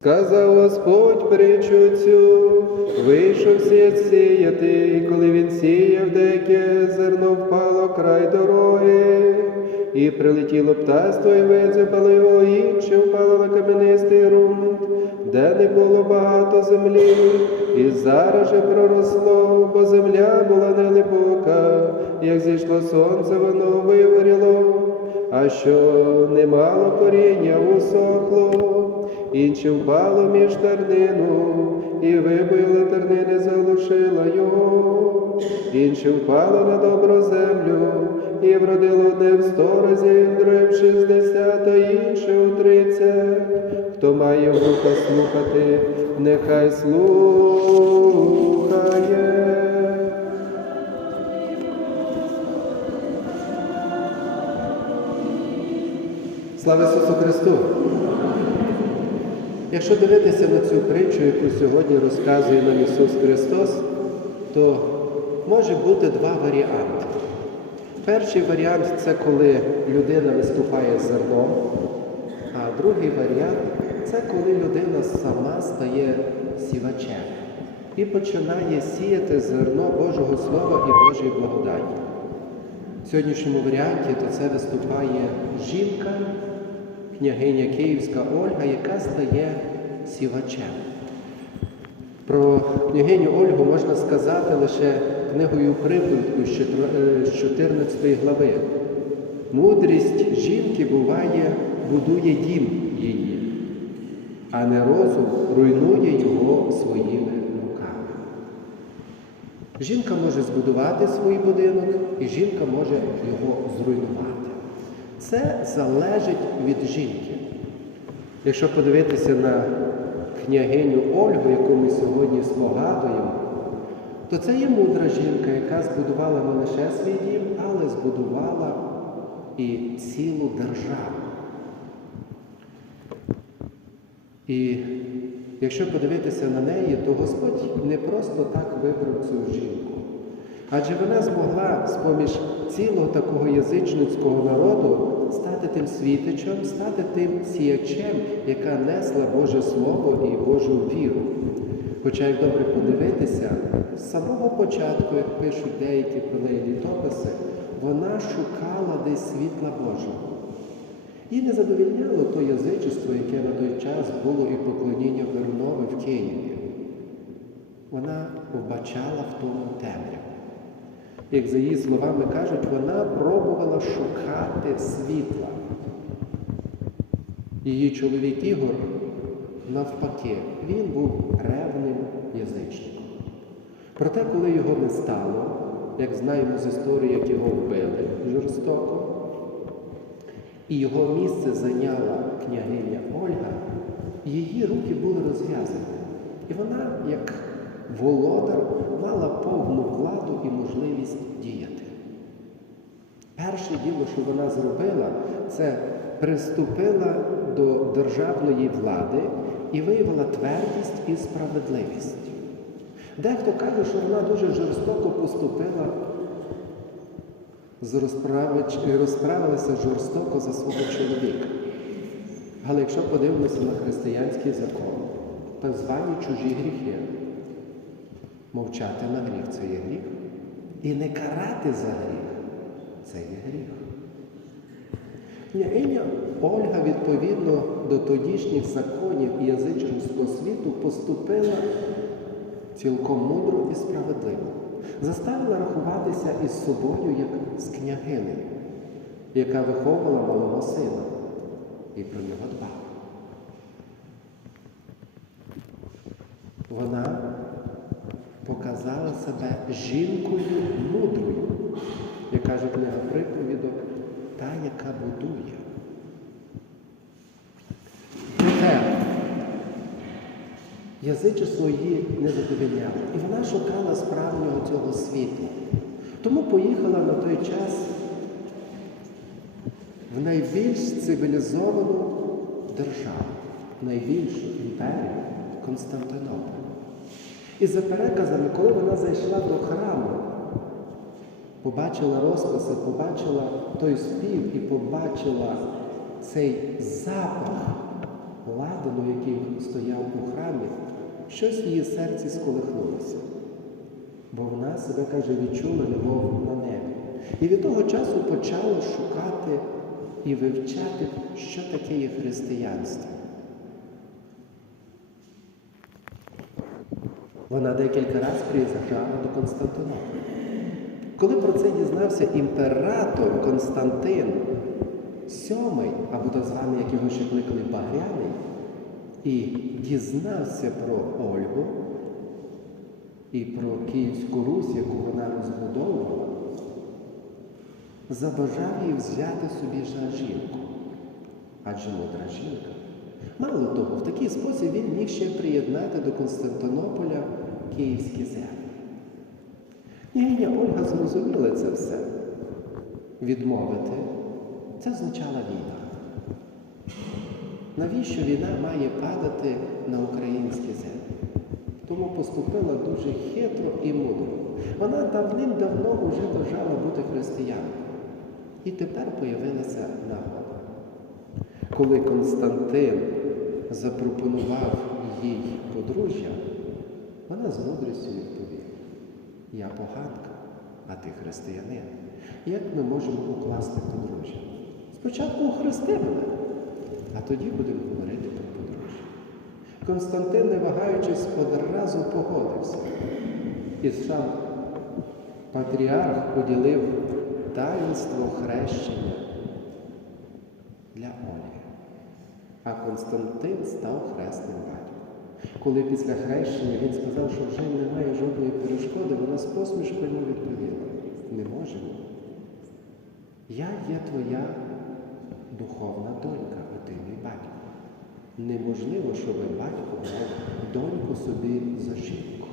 Сказав Господь притчу цю, вийшов сіяць сіяти, і коли він сіяв, деяке зерно впало край дороги, і прилетіло птаство, і визипало його, інше впало на кам'янистий ґрунт, де не було багато землі, і зараз же проросло, бо земля була неглибока, як зійшло сонце, воно вигоріло, а що не мало коріння, усохло. Інше впало між тернину, і вибили тернини, заглушила його, інше впало на добру землю, і вродило одне в сто разів, в шістдесят, а інше у тридцять. Хто має вуха слухати, нехай слухає. Слава Ісусу Христу! Якщо дивитися на цю притчу, яку сьогодні розказує нам Ісус Христос, то може бути два варіанти. Перший варіант це коли людина виступає з зерном, а другий варіант це коли людина сама стає сівачем і починає сіяти зерно Божого Слова і Божої благодаті. В сьогоднішньому варіанті то це виступає жінка, княгиня Київська Ольга, яка стає сівачем. Про княгиню Ольгу можна сказати лише книгою приповідку з е, з 14 глави. Мудрість жінки буває, будує дім її, а не розум руйнує його своїми руками. Жінка може збудувати свій будинок, і жінка може його зруйнувати. Це залежить від жінки. Якщо подивитися на княгиню Ольгу, яку ми сьогодні спогадуємо, то це є мудра жінка, яка збудувала не лише свій дім, але збудувала і цілу державу. І якщо подивитися на неї, то Господь не просто так вибрав цю жінку. Адже вона змогла з-поміж цілого такого язичницького народу стати тим світичем, стати тим сіячем, яка несла Боже Слово і Божу віру. Хоча, як добре подивитися, з самого початку, як пишуть деякі про літописи, вона шукала десь світла Божого. Її не задовільняло то язичество, яке на той час було і поклоніння Вернове в Києві. Вона побачала в тому темряву. Як за її словами кажуть, вона пробувала шукати світла. Її чоловік Ігор, навпаки, він був ревним язичником. Проте, коли його не стало, як знаємо з історії, як його вбили жорстоко, і його місце зайняла княгиня Ольга, її руки були розв'язані. І вона, як володар, мала повну владу і можливість. Перше діло, що вона зробила, це приступила до державної влади і виявила твердість і справедливість. Дехто каже, що вона дуже жорстоко поступила з розправилася жорстоко за свого чоловіка. Але якщо подивимося на християнський закон, так звані чужі гріхи, мовчати на гріх це є гріх. І не карати за гріх це є гріх. Княгиня Ольга, відповідно до тодішніх законів і язичницького світу, поступила цілком мудро і справедливо. Заставила рахуватися із собою як з княгинею, яка виховувала малого сина і про нього дбала. Вона показала себе жінкою мудрою, як каже книга приповідок, та, яка будує. Проте язичество її не задовольняло. І вона шукала справжнього цього світла. Тому поїхала на той час в найбільш цивілізовану державу, в найбільшу імперію Константинополь. І за переказами, коли вона зайшла до храму, побачила розписи, побачила той спів і побачила цей запах ладану, який стояв у храмі, щось в її серці сколихнулося. Бо вона себе, каже, відчула, немов на небі. І від того часу почала шукати і вивчати, що таке є християнство. Вона декілька разів приїжджала до Константинополя. Коли про це дізнався імператор Константин VII, або так званий, як його ще кликали Багряний, і дізнався про Ольгу і про Київську Русь, яку вона розбудовувала, забажав їй взяти собі жінку. Адже мудра жінка. Мало того, в такий спосіб він міг ще приєднати до Константинополя київські землі. Княгиня Ольга зрозуміла це все. Відмовити це означала війна. Навіщо війна має падати на українські землі? Тому поступила дуже хитро і мудро. Вона давним-давно вже бажала бути християнкою. І тепер появилася нагода. Коли Константин запропонував їй подружжя, вона з мудрістю відповіла: Я поганка, а ти християнин. Як ми можемо укласти подружжя? Спочатку охрести мене, а тоді будемо говорити про подружжя. Константин, не вагаючись, одразу погодився. І сам патріарх поділив таїнство хрещення для Олі. А Константин став хресним батьком. Коли після хрещення він сказав, що вже немає жодної перешкоди, вона з посмішкою йому відповіла: не можемо. Я є твоя духовна донька, а ти мій батько. Неможливо, щоб батько брав доньку собі за жінку.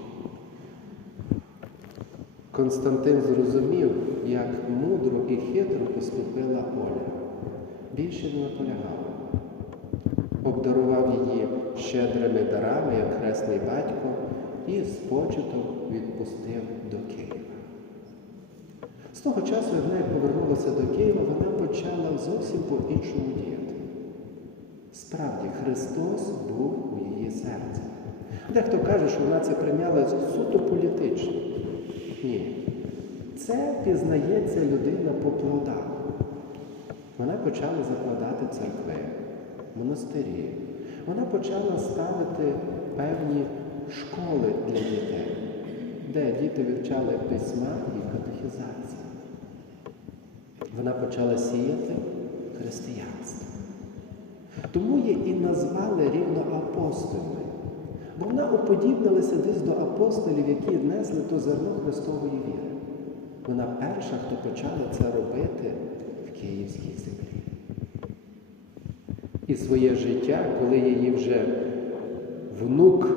Константин зрозумів, як мудро і хитро поступила Оля. Більше не наполягав. Обдарував її щедрими дарами, як хресний батько, і з почетом відпустив до Києва. З того часу, як вона повернулася до Києва, вона почала зовсім по-іншому діяти. Справді, Христос був у її серці. Дехто каже, що вона це прийняла суто політично. Ні. Це пізнається людина по плодах. Вона почала закладати церкви, монастирі. Вона почала ставити певні школи для дітей, де діти вивчали письма і катехізацію. Вона почала сіяти християнство. Тому її і назвали рівно апостолами. Бо вона уподібнилася десь до апостолів, які несли то зерно Христової віри. Вона перша, хто почала це робити в Київській землі. І своє життя, коли її вже внук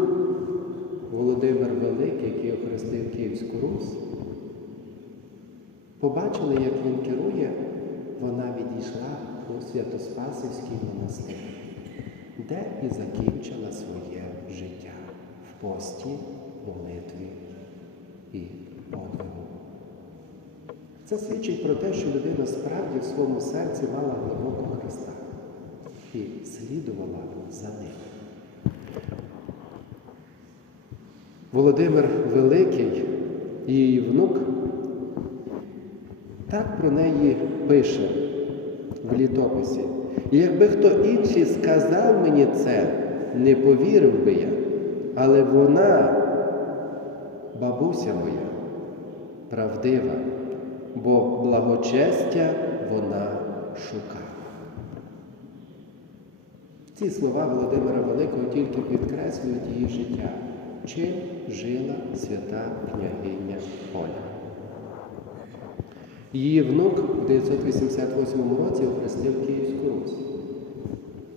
Володимир Великий, який охрестив Київську Русь, побачили, як він керує, вона відійшла у Святоспасівський монастир, де і закінчила своє життя в пості, молитві і подвигу. Це свідчить про те, що людина справді в своєму серці мала глибокого Христа і слідувала за ним. Володимир Великий, її внук, так про неї пише в літописі. Якби хто інший сказав мені це, не повірив би я, але вона, бабуся моя, правдива, бо благочестя вона шукала. Ці слова Володимира Великого тільки підкреслюють її життя, чим жила свята княгиня Оля. Її внук у 988 році охрестив Київську Русь,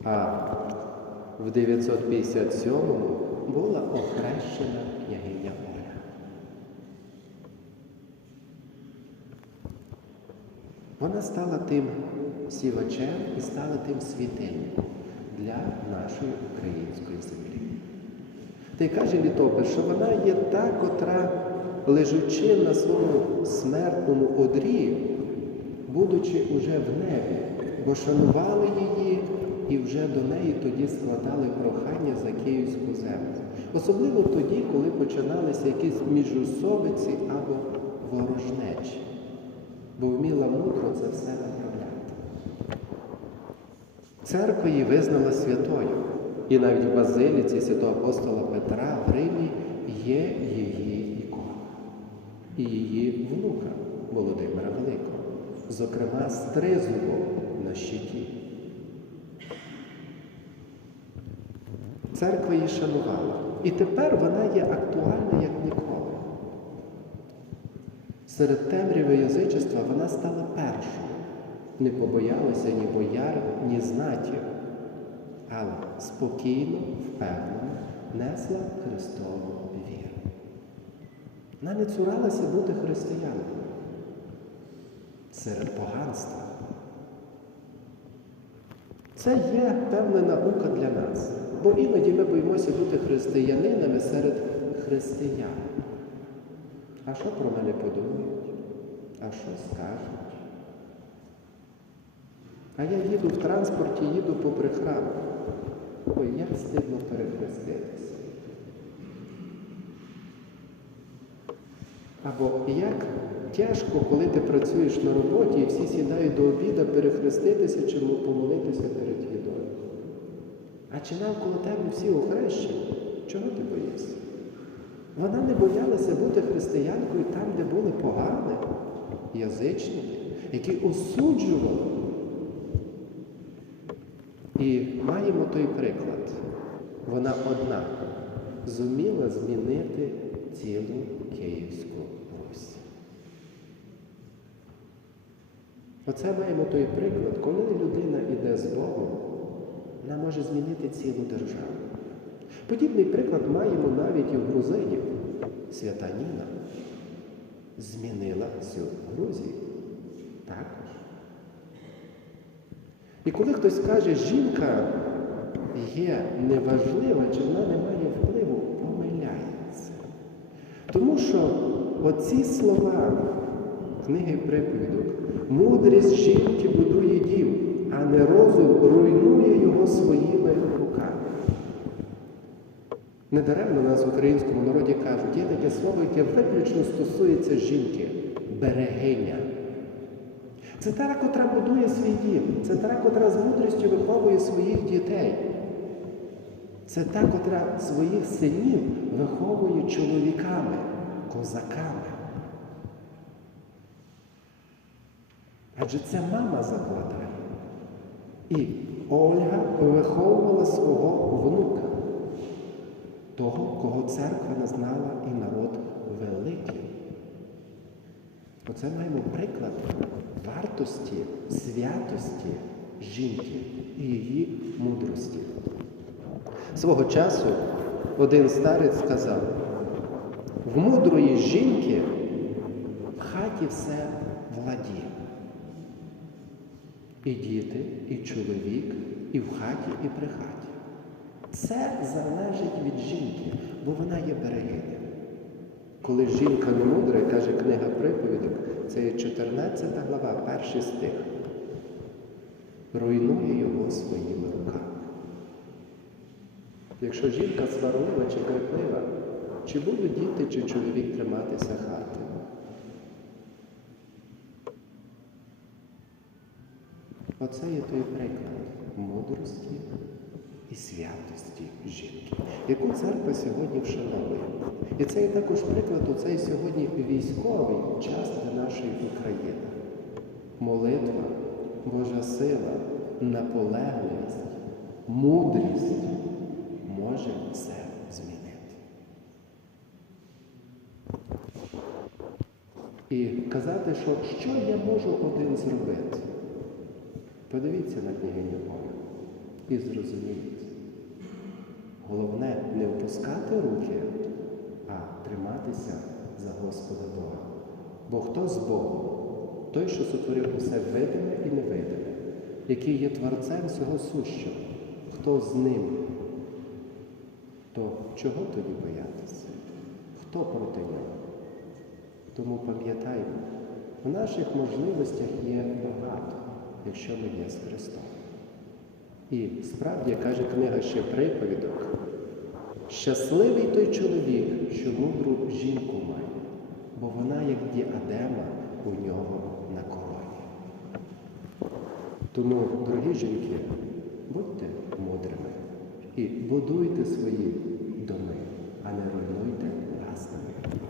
а в 957-му була охрещена княгиня Оля. Вона стала тим сівачем і стала тим світильником для нашої української землі. Та й каже літопис, що вона є та, котра, лежучи на своєму смертному одрі, будучи уже в небі, бо шанували її і вже до неї тоді складали прохання за Київську землю. Особливо тоді, коли починалися якісь міжусобиці або ворожнечі, бо вміла мудро це все направляти. Церква її визнала святою, і навіть в Базиліці святого апостола Петра в Римі є її ікона і її внука Володимира Великого, зокрема з на щиті. Церква її шанувала. І тепер вона є актуальна як ніколи. Серед темряви язичества вона стала першою. Не побоялася ні бояр, ні знатів, але спокійно, впевнено несла Христову віру. Вона не цуралася бути християнкою серед поганства. Це є певна наука для нас. Бо іноді ми боїмося бути християнинами серед християн. А що про мене подумають? А що скажуть? А я їду в транспорті, їду попри храм. Ой, як стидно перехреститися. Або як тяжко, коли ти працюєш на роботі і всі сідають до обіда перехреститися чи помолитися перед їдою. А чи навколо тебе всі охрещені? Чого ти боїшся? Вона не боялася бути християнкою там, де були погані язичники, які осуджували. Маємо той приклад. Вона одна зуміла змінити цілу Київську Русь. Оце маємо той приклад, коли людина йде з Богом, вона може змінити цілу державу. Подібний приклад маємо навіть і в Грузинів. Свята Ніна змінила всю Грузію. Також. І коли хтось каже, жінка є неважлива, чи вона не має впливу, помиляється. Тому що оці слова книги приповідок, мудрість жінки будує дім, а не розум руйнує його своїми руками. Недаремно нас в українському народі кажуть, є таке слово, яке виключно стосується жінки берегиня. Це та, котра будує свій дім, це та, котра з мудрістю виховує своїх дітей. Це та, котра своїх синів виховує чоловіками, козаками. Адже це мама закладає. І Ольга виховувала свого внука, того, кого церква не знала і народ великий. Оце маємо приклад вартості, святості жінки і її мудрості. Свого часу один старець сказав, в мудрої жінки в хаті все владіє. І діти, і чоловік, і в хаті, і при хаті. Це залежить від жінки, бо вона є берегиня. Коли жінка не мудра, каже книга приповідок, це є 14 глава, перший стих, руйнує його своїми руками. Якщо жінка сварлива чи криклива, чи будуть діти, чи чоловік триматися хати? Оце є той приклад мудрості і святості жінки, яку церква сьогодні вшановує. І це є також приклад у цей сьогодні військовий час для нашої України. Молитва, Божа сила, наполегливість, мудрість може все змінити. І казати, що що я можу один зробити? Подивіться на княгиню Олю і зрозумієте. Головне не впускати руки, а триматися за Господа Бога. Бо хто з Богом? Той, що сотворив усе видиме і невидиме, який є творцем всього сущого, хто з ним, то чого тоді боятися? Хто проти нього? Тому пам'ятаймо, в наших можливостях є багато, якщо ми є з Христом. І справді каже книга ще приповідок. Щасливий той чоловік, що мудру жінку має, бо вона, як діадема, у нього на короні. Тому, дорогі жінки, будьте і будуйте свої доми, а не руйнуйте власними.